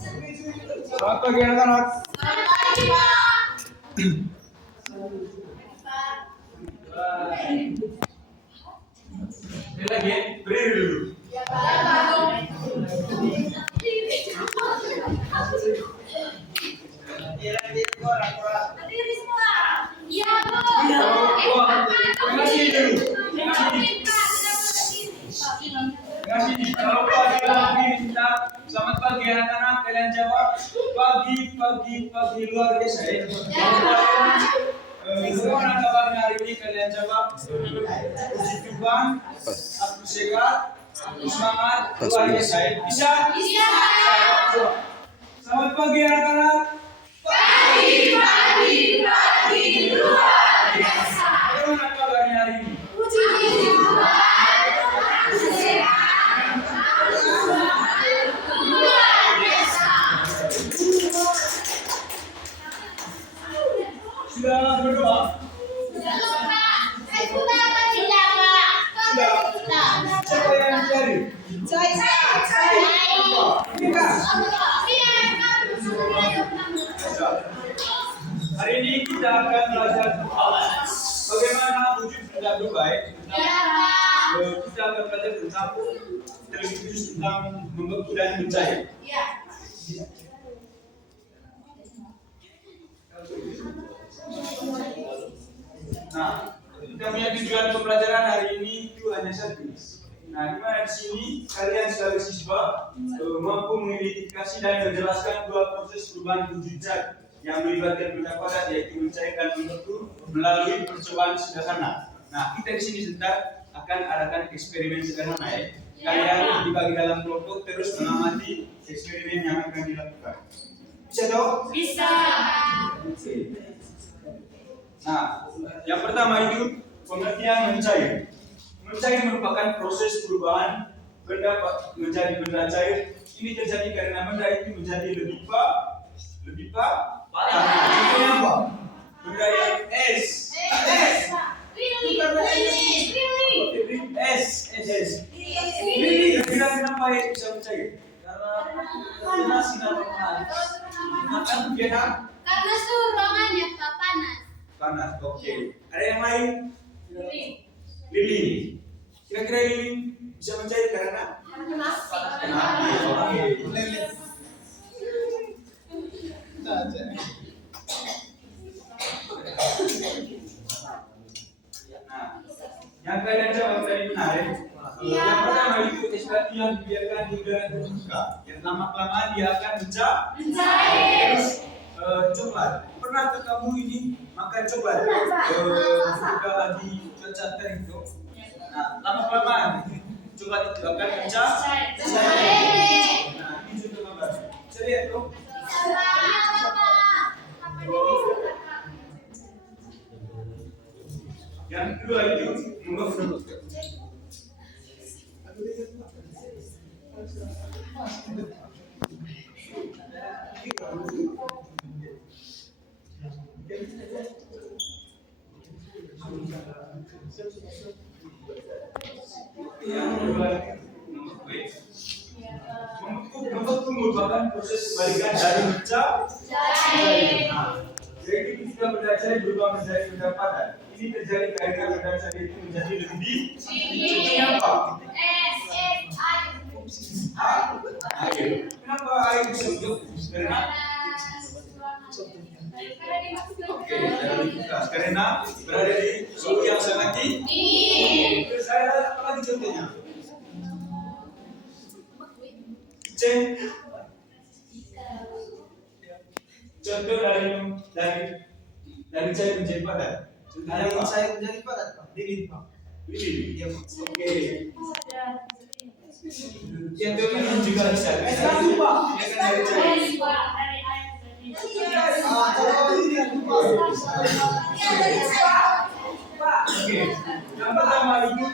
Selamat pagi anak-anak. Selamat pagi, Pak. Ini lagi berdiri dulu. Ya, Pak. Berdiri semua. Iya, Bu. Terima kasih dulu. Terima kasih. Kalau pagi kita selamat pagi anak-anak, kalian jawab pagi luar biasa ya. Bagaimana kabarnya hari ini, kalian jawab. Puji Tuhan, aku sehat, aku semangat, luar biasa ya. Bisa? Bisa. Selamat pagi anak-anak. Pagi luar biasa. Bagaimana kabarnya hari ini? Puji Tuhan. Aku sehat. Luar biasa. Sudah berdoa? Sudah, Pak. Sudah, Pak. Sudah. Siapa yang mencari? Hari ini kita akan belajar tentang bagaimana wujud benda berbaik. Kita akan belajar tentang terlebih khusus tentang membeku dan mencair. Nah, kita punya tujuan pembelajaran hari ini itu hanya satu. Nah, dimana di sini kalian sebagai siswa mampu mengidentifikasi dan menjelaskan dua proses perubahan wujud zat yang melibatkan benda padat, yaitu mencair dan membeku melalui percobaan sederhana. Nah, kita di sini sebentar akan adakan eksperimen sederhana ya. Kalian dibagi dalam kelompok terus mengamati eksperimen yang akan dilakukan. Bisa dong? Bisa. Nah, yang pertama itu pengertian mencair. Mencair merupakan proses perubahan benda menjadi benda cair. Ini terjadi karena benda itu menjadi lebih panas. Contohnya apa? Benda yang es. Ini kira kenapa es bisa mencair? Karena sinar matahari. Maka dia Karena suhu ruangannya panas. panas. Oke. Ada yang lain? Lilin. Kira-kira lilin bisa mencair karena api. Oke. Nah, yang kalian jawab tadi benar ya. Yang pertama itu es batu yang dibiarkan hingga terbuka. Yang lama-kelamaan dia akan Mencair. terus coklat. Pernahkah kamu ini makan coklat? Ketika lagi cuaca terik itu. Nah, lama-kelamaan coklat itu akan mencair. Nah, ini contoh gambar. Bisa lihat tuh. Yang kedua itu membeku. Membeku merupakan proses kebalikan dari mencair. Jadi ketika benda cair berubah menjadi benda padat. Ini terjadi karena benda cair itu menjadi lebih contohnya apa? Air. Kenapa air bisa menjadi? Karena berada di suhu yang sangat tinggi. Terus ada apa lagi contohnya? C. Contoh dari cair menjadi padat. Dari cair menjadi padat, Pak. Lilin, Pak. Lilin. Iya, Pak. Oke. Contoh ini juga bisa. Satu, Pak. Dari cair. Kalau ini Pak. Oke. Yang pertama itu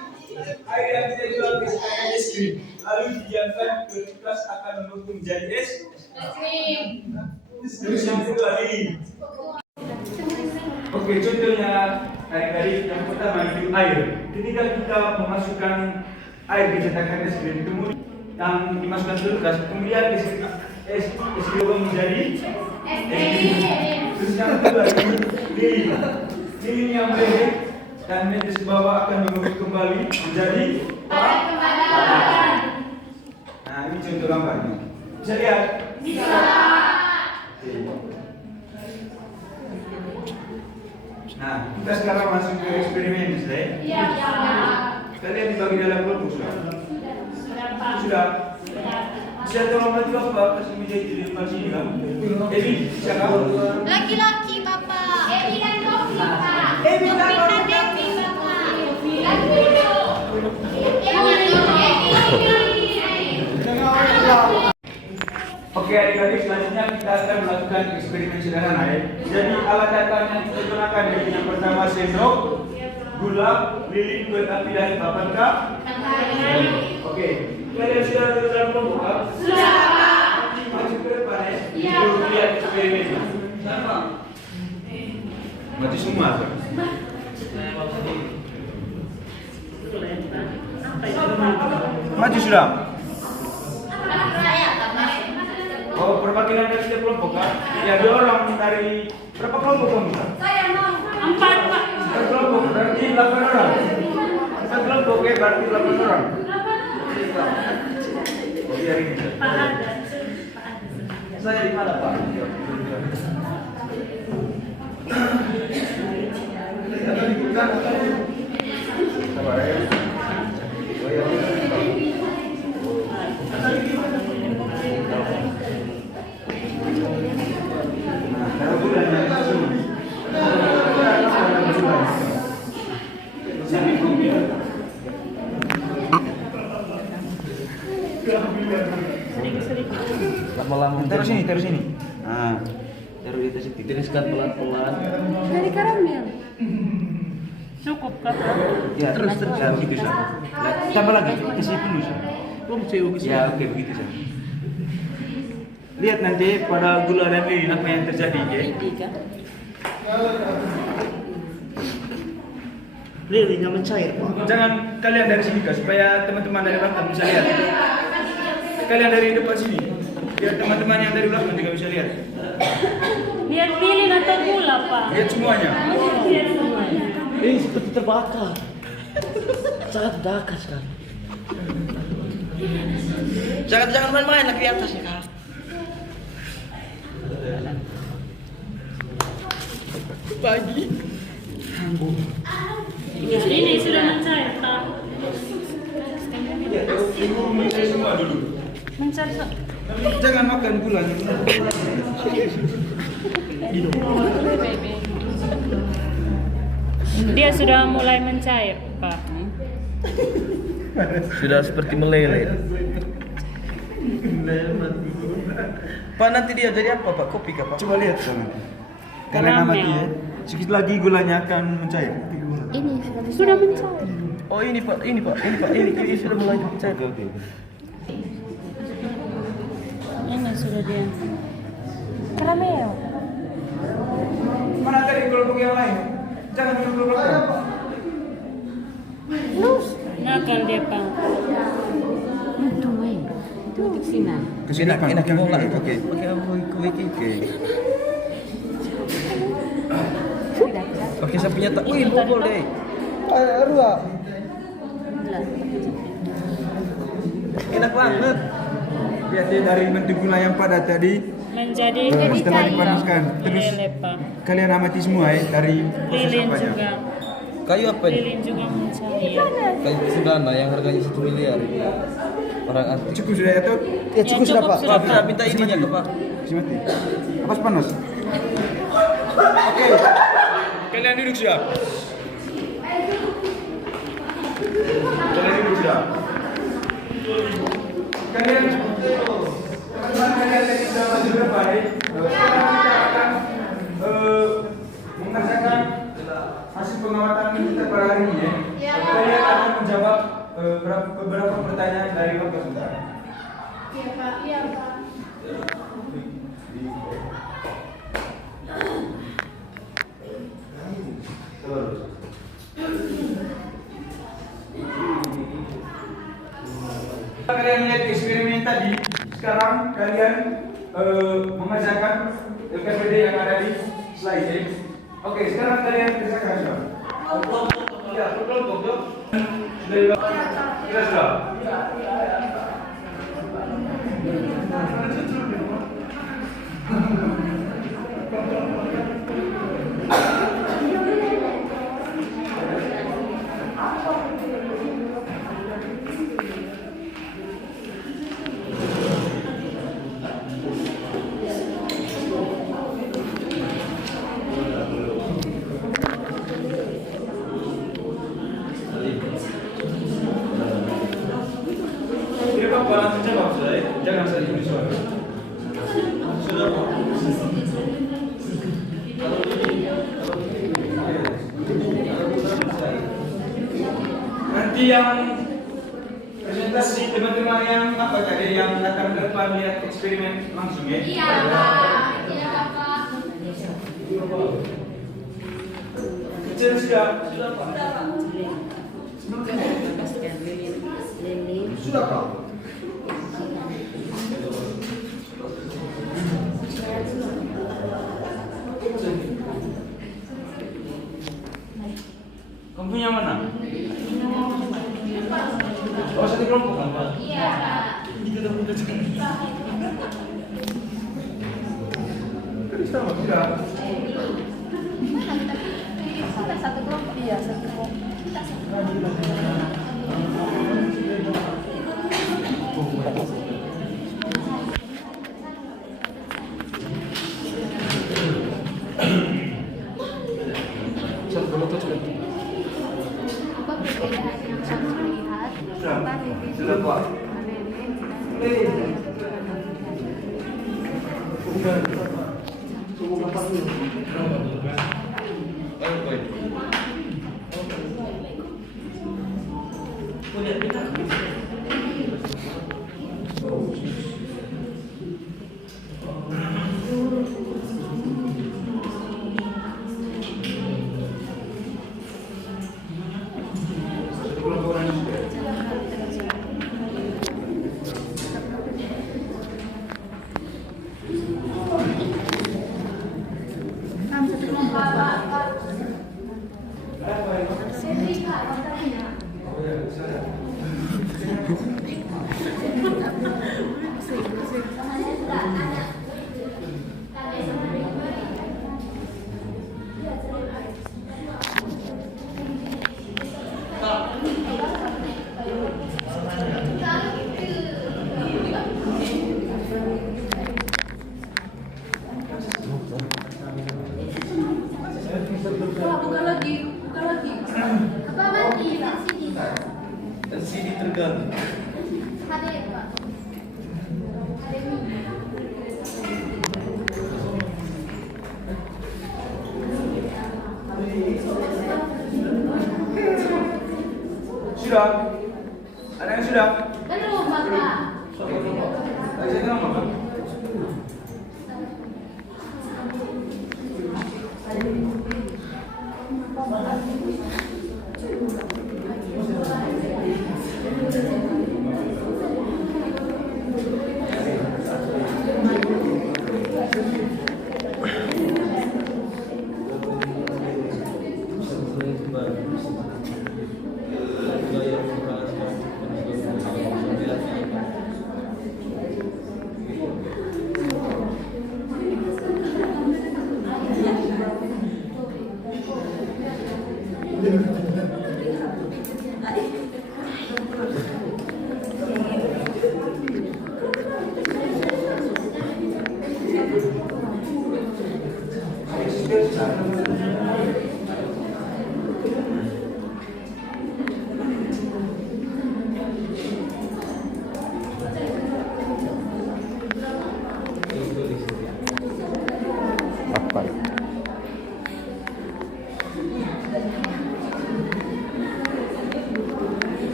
air yang kita jual ke sekarang es krim, lalu didiamkan bertugas akan membeku menjadi es. Terus yang kedua ini. Oke, contohnya dari yang pertama itu air. Ketika kita memasukkan air ke cetakan es krim, kemudian yang dimasukkan ke kulkas, kemudian S2 menjadi terus yang kedua ini lilin yang pendek dan di bawah akan mengubah kembali menjadi padan. Nah, ini contoh gambarnya. Bisa lihat? Bisa. Nah, kita sekarang masuk ke eksperimen, sudah ya? Iya. Kalian dibagi dalam kelompok sudah? Sudah. Bisa tolong bantu Bapak kasih meja itu di depan sini kan? Ebi, bisa kamu? Laki-laki Bapak. Ebi dan Novi Bapak. Ebi dan Novi dan Devi Bapak. Oke adik-adik, selanjutnya kita akan melakukan eksperimen sederhana ya. Jadi alat datang yang kita gunakan yang pertama sendok, gula, lilin, kulit api dari papan kah? Oke, kalian sudah ada dalam kelompok kah? Sudah. Nanti maju ke depan ya. Iya. Untuk lihat eksperimennya. Sama. Maju semua kan? Maju sudah. Oh, perwakilan dari setiap kelompok kan? Ya, 2 orang dari berapa kelompok kamu? Saya mau 4 Pak. Per kelompok berarti 8 orang. Per kelompok ya berarti 8 orang. Oh, biar ini. Pak ada. Saya di mana, Pak? Sabar ya. Oh, ya. Nah, taruh gulanya di sini. Lama-lama Taruh sini. Nah, taruh di atas, tiriskan pelan-pelan. dari karamel. Cukup Kak. ya terus ya, begitu saja. Tambah lagi, kasih dulu saja. Ya, oke begitu saja. Lihat nanti pada gula dan lilin apa yang terjadi ya. Lilinnya mencair, Pak. Jangan kalian dari sini Kak, supaya teman-teman dari belakang bisa lihat. Kalian dari depan sini, biar teman-teman yang dari belakang juga bisa lihat. Lihat lilin atau gula Pak. Lihat semuanya. Lihat semuanya. Ini seperti terbakar. Sangat terbakar sekali. Jangan main-main lagi di atas ya, Kak. Pagi. Ini sudah mencair Pak. Saya semua dulu. Mencair Pak. Jangan makan gulanya. Dia sudah mulai mencair Pak. Sudah seperti meleleh. Pak, nanti dia jadi apa, Pak? Kopi kah, Pak? Coba lihat sana. Kalian amati ya. Sedikit lagi gulanya akan mencair. Sudah mencair. Oh, ini Pak. Ini sudah mulai mencair. Oke. Ini sudah dia. Karamel. Mana dari kelompok yang lain? Jangan minum kelompok lain. Makan dia Pak. Kesini Enak bola itu. Oke. Pakai kue kike. Pakai sapinya tak. Wih, boleh. Arua. Enak banget. Lihat ya, dari bentuk gula yang padat tadi Menjadi setelah dipanaskan terus lele Pak. kalian amati semua ya dari proses Lilin apanya. juga. Kayu apa ini? Lilin juga mencair. Kayu Sudana yang harganya 1 miliar. Orang antik. Cukup sudah ya tuh? Ya, cukup sudah, Pak, Pak. minta ininya ke Pak. Kasih mati. Apas panas. Oke. Kalian duduk siap. Kalian duduk siap. Kalian teman-teman kalian yang sudah maju ke depan ya. Sekarang kita akan mengerjakan hasil pengamatan kita pada hari ini ya. Kalian akan menjawab beberapa pertanyaan dari Bapak Sutra. Iya Pak. Iya Pak. Kalian lihat eksperimen tadi, sekarang kalian mengerjakan LKPD yang ada di slide ya. Oke, sekarang kalian kerjakan ya. Ya, kelompok. Sudah. Ini Pak, langsung jawab sudah ya. Jangan saya tulis soal. Sudah Pak. Nanti yang presentasi teman-teman yang apa tadi yang akan ke depan lihat eksperimen langsung ya. Iya Pak. Iya Pak. Kecil sudah Pak. Sudah Pak. Kamu punya mana? Oh, satu kelompok kan Pak? Iya Pak. Sama sudah. Kita satu kelompok. Iya, satu kelompok. Kita satu kelompok. Apa perbedaan yang kamu lihat? Apa revisi Sudah Pak. Buka lagi. Apa mati? LCD terganggu. Hadir Pak. Sudah. Ada yang sudah? Belum Bapak. Saya nama Pak. Sudah.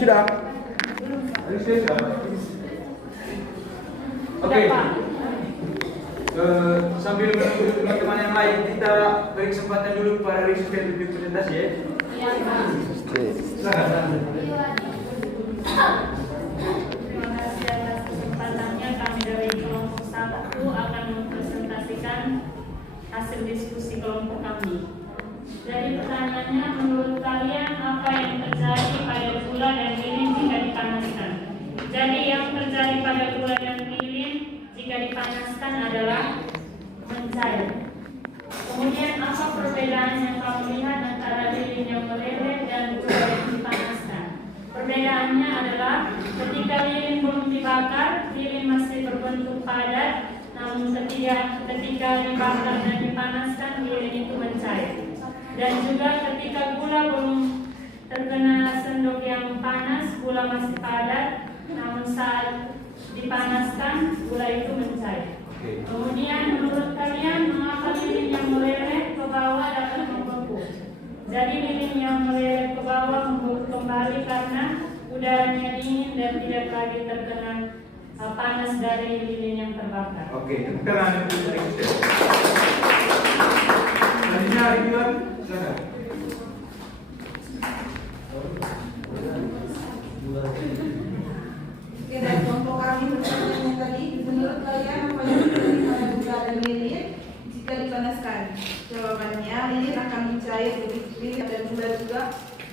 Sudah. Oke. Sambil menunggu teman-teman yang lain, kita beri kesempatan dulu para researcher untuk presentasi ya. Iya Pak. Silakan. Terima kasih atas kesempatannya. Kami dari kelompok 1 akan mempresentasikan hasil diskusi kelompok kami. Jadi pertanyaannya, menurut kalian apa yang terjadi pada gula dan lilin jika dipanaskan? Jadi yang terjadi pada gula dan lilin jika dipanaskan adalah mencair. Kemudian apa perbedaan yang kamu lihat antara lilin yang meleleh dan gula yang dipanaskan? Perbedaannya adalah ketika lilin belum dibakar, lilin masih berbentuk padat, namun ketika dibakar dan dipanaskan, lilin itu mencair. Dan juga ketika gula belum terkena sendok yang panas, gula masih padat, namun saat dipanaskan, gula itu mencair. Kemudian menurut kalian mengapa lilin yang meleleh ke bawah dapat membeku? Jadi lilin yang meleleh ke bawah membeku kembali karena udaranya dingin dan tidak lagi terkena panas dari lilin yang terbakar. Oke, tepuk tangan untuk dari kita. Selanjutnya Ridwan, silakan. Oke, dan kelompok kami pertanyaannya tadi, menurut kalian apa yang terjadi pada gula dan lilin jika dipanaskan? Jawabannya, lilin akan mencair, lilin dan gula juga,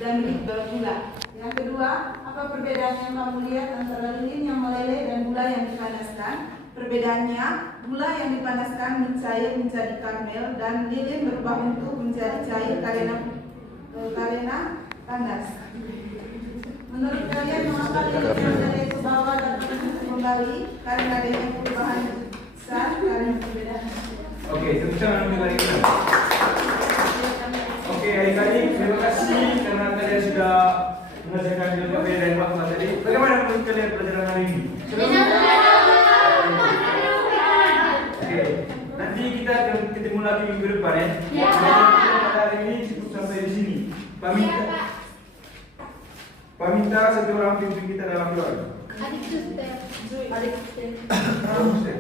dan gula. Yang kedua, apa perbedaan yang kamu lihat antara lilin yang meleleh dan gula yang dipanaskan? Perbedaannya, gula yang dipanaskan mencair menjadi karamel dan lilin berubah bentuk menjadi cair karena panas. Menurut kalian mengapa lilin yang meleleh ke bawah dapat kembali karena adanya perubahan besar karena perbedaan? Oke, tepuk tangan untuk dari kita. Oke, adik-adik, terima kasih karena kalian sudah mengerjakan ilmu dan makna tadi. Bagaimana menurut kalian pelajaran hari ini? Oke, nanti kita akan ketemu lagi minggu depan ya. Pada hari ini cukup sampai di sini. Paminta satu orang pimpin kita dalam doa. Adik suster. Adik suster. Adik suster.